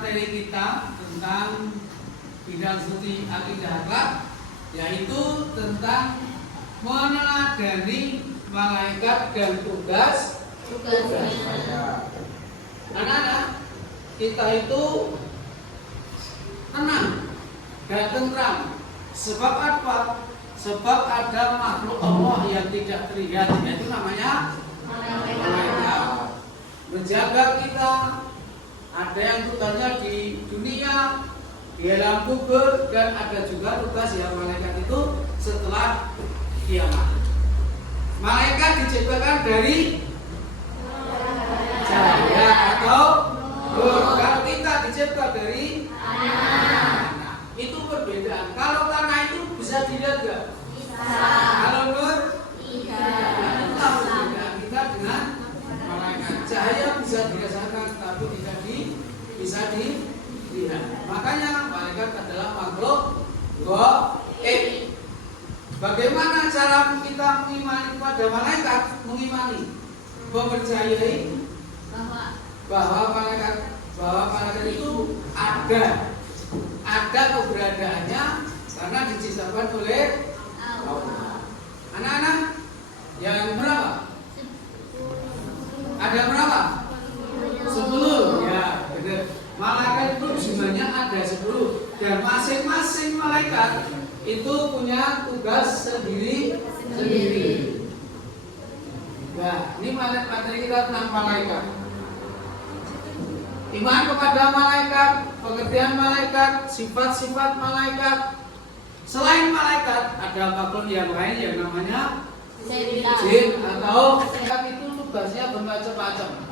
materi kita tentang bidang studi akidah akhlak, yaitu tentang meneladani malaikat dan tugas-tugasnya. Anak-anak, kita itu tenang dan tentram. Sebab apa? Sebab ada makhluk Allah yang tidak terlihat, yaitu namanya malaikat. Menjaga kita. Ada yang tugasnya di dunia, di alam kubur, dan ada juga tugas yang malaikat itu setelah kiamat. Malaikat diciptakan dari cahaya atau nur. Kalau kita dicipta dari tanah. Itu perbedaan. Kalau tanah itu bisa dilihat nggak? Bisa. Kalau nur tidak. Itulah perbedaan kita dengan malaikat. Cahaya bisa dirasakan, tapi tidak bisa dilihat. Makanya malaikat adalah makhluk gaib. Bagaimana cara kita mengimani kepada malaikat? Mempercayai bahwa malaikat itu ada keberadaannya karena diciptakan oleh Allah. Anak-anak, yang berapa? Ada berapa? 10. Ya, benar. Malaikat itu jumlahnya ada 10 dan masing-masing malaikat itu punya tugas sendiri. Nah, ini materi kita tentang malaikat. Iman kepada malaikat, pengertian malaikat, sifat-sifat malaikat. Selain malaikat, ada apapun yang lain yang namanya jin atau malaikat itu tugasnya bermacam-macam.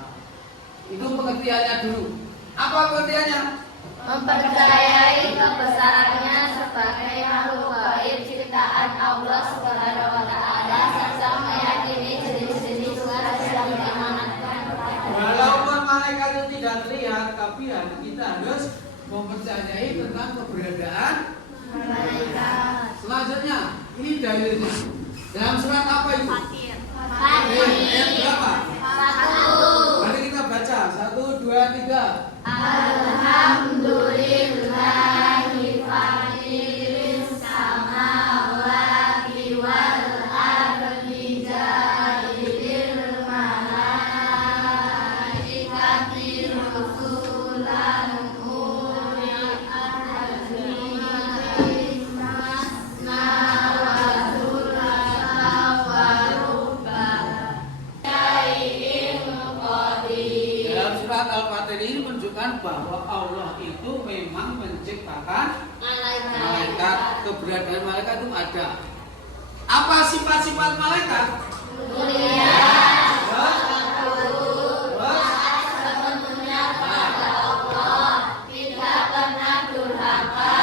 Itu pengertiannya dulu. Apa pengertiannya? Mempercayai kebesarannya sebagai makhluk gaib ciptaan Allah Subhanahu wa taala serta meyakini jenis-jenis tugas yang diamanatkan kepada. Walaupun malaikat itu tidak terlihat, tapi kita harus mempercayai tentang keberadaan malaikat. Selanjutnya, ini dalilnya. Dalam surat apa itu? Fatir. Ayat berapa? 1. Mari kita baca. 1, 2, 3. Alhamdulillahi fatiris samawati wal ardi ja'ilil malaikati rusulan uli ajrin masna wa thulatha wa ruba' syai'in qadir. Dalam surat Al-Fatihah ini menunjukkan bahwa Allah itu memang menciptakan malaikat. Keberadaan malaikat itu ada. Apa sifat-sifat malaikat? Mulia, sepenuhnya kepada Allah, tidak pernah durhaka,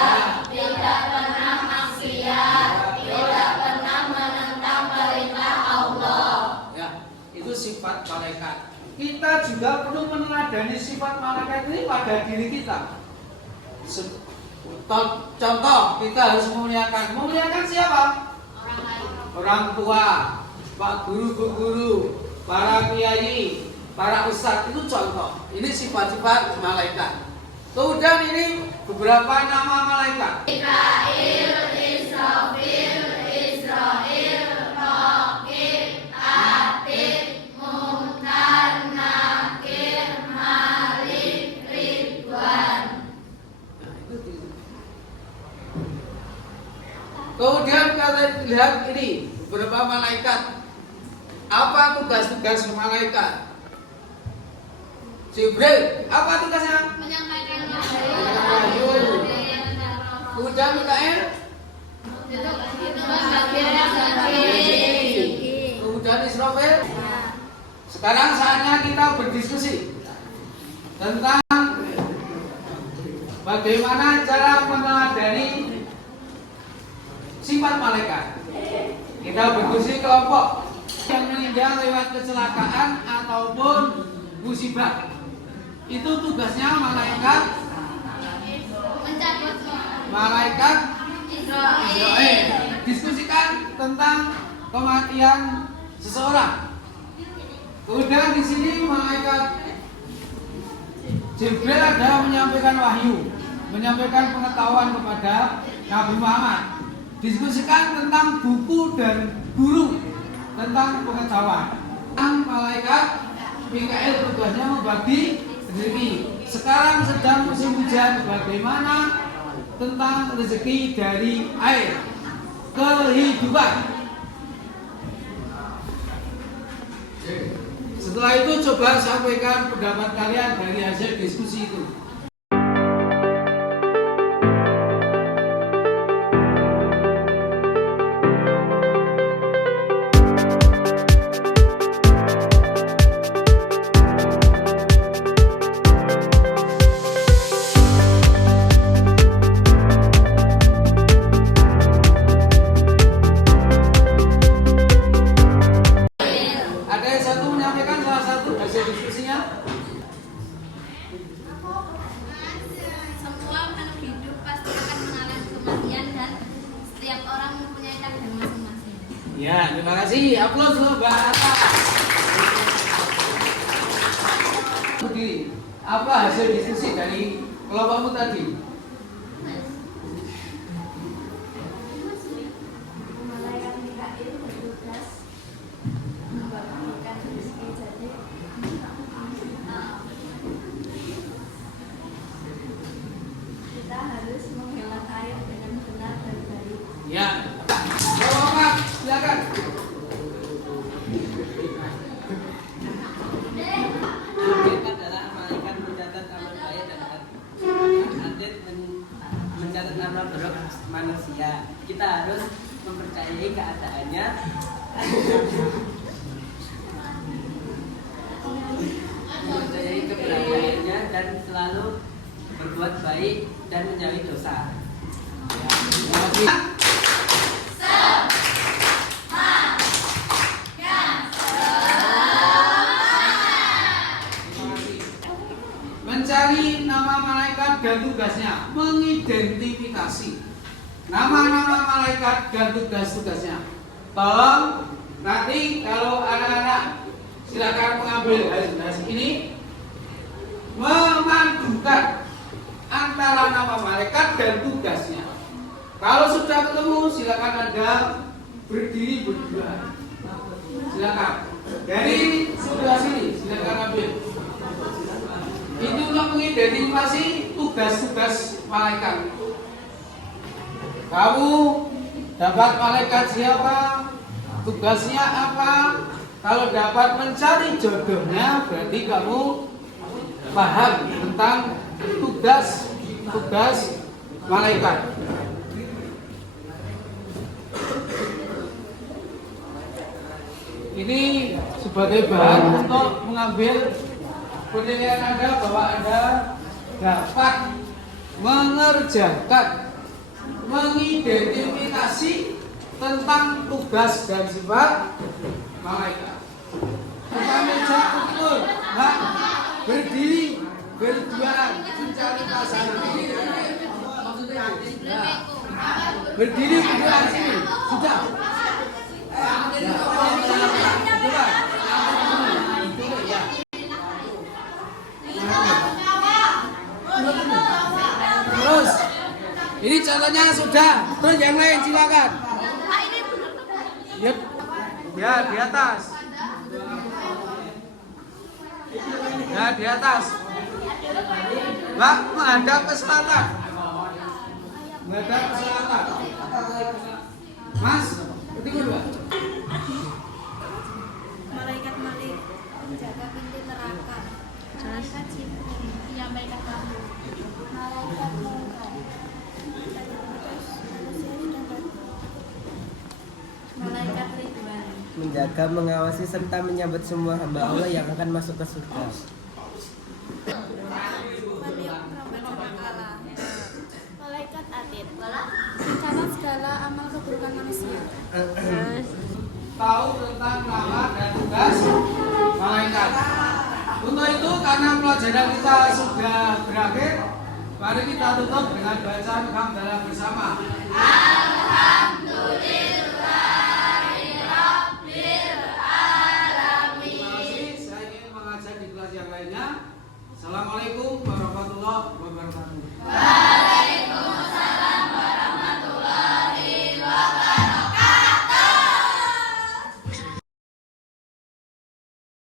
tidak pernah maksiat, tidak pernah menentang perintah Allah. Ya, itu sifat malaikat. Kita juga perlu meneladani sifat malaikat ini pada diri kita. Contoh, kita harus memuliakan siapa? Orang tua, Pak Guru, Bu Guru, para kiai, para ustadz, itu contoh. Ini sifat-sifat malaikat. Kemudian ini beberapa nama malaikat. Mikail, Israfil, Israil, Raqib, Atid, Muhtar, Nakir, Malik, Ridwan. Kemudian kita lihat ini beberapa malaikat. Apa tugas-tugas malaikat? Jibril, apa tugasnya? Menyampaikan wahyu. Kemudian Mikael, kemudian Israfil. Sekarang saatnya kita berdiskusi tentang bagaimana cara meneladani sifat malaikat. Kita berdiskusi kelompok yang meninggal lewat kecelakaan ataupun musibah. Itu tugasnya malaikat Israel. Diskusikan tentang kematian seseorang. Kemudian di sini malaikat Jibril ada menyampaikan wahyu, menyampaikan pengetahuan kepada Nabi Muhammad. Diskusikan tentang buku dan guru tentang pengetahuan. Malaikat Mikail tugasnya membagi rezeki. Sekarang sedang musim hujan, bagaimana tentang rezeki dari air kehidupan? Setelah itu coba sampaikan pendapat kalian dari hasil diskusi itu. Semua makhluk hidup pasti akan mengalami kematian dan setiap orang mempunyai takdir masing-masing. Ya, terima kasih. Aplaus untuk Mbak Atta. Berdiri. Apa hasil diskusi dari kelompokmu tadi? Malaikat Mikail bertugas membagikan rezeki, jadi kita harus menghemat air dengan benar dan baik. Ya. Bapak, silakan. Malaikat adalah malaikat mencatat amal baik dan atlet mencatat amal buruk manusia. Kita harus mempercayai keadaannya, mempercayai keberadaannya dan selalu berbuat baik dan menjauhi dosa. Terima kasih. Mencari nama malaikat dan tugasnya, mengidentifikasi nama-nama malaikat dan tugas-tugasnya. Tolong nanti kalau anak-anak silakan mengambil hasil ini, memadukan antara nama malaikat dan tugasnya. Kalau sudah ketemu, silakan Anda berdiri berdua. Silakan. Dari sebelah sini, silakan ambil. Itu untuk mengidentifikasi tugas-tugas malaikat. Kamu dapat malaikat siapa? Tugasnya apa? Kalau dapat mencari jodohnya, berarti kamu paham tentang tugas malaikat. Ini sebagai bahan untuk mengambil penilaian Anda bahwa Anda dapat mengerjakan, mengidentifikasi tentang tugas dan sifat malaikat. Kita meja pukul, berdiri, berjuang, mencari pasangan. Berdiri berdua sini, sudah. Terus, ini contohnya sudah. Terus yang lain silakan. Ya di atas. Ya di atas. Mbak menghadap ke selatan. Menghadap ke selatan. Mas, ketiga dua. Malaikat menjaga pintu neraka. Malaikat Jibril menyampaikan wahyu. Malaikat Mungkar Malaikat Ridwan Menjaga, mengawasi serta menyambut semua hamba Allah yang akan masuk ke surga. Malaikat Atid mencatat segala amal keburukan manusia. Tahu tentang nama dan tugas malaikat. Untuk itu karena pelajaran kita sudah berakhir, mari kita tutup dengan bacaan hamdalah bersama. Alhamdulillahirabbil alamin. Saya ingin mengajak di kelas yang lainnya Assalamualaikum warahmatullahi wabarakatuh. Waalaikumsalam.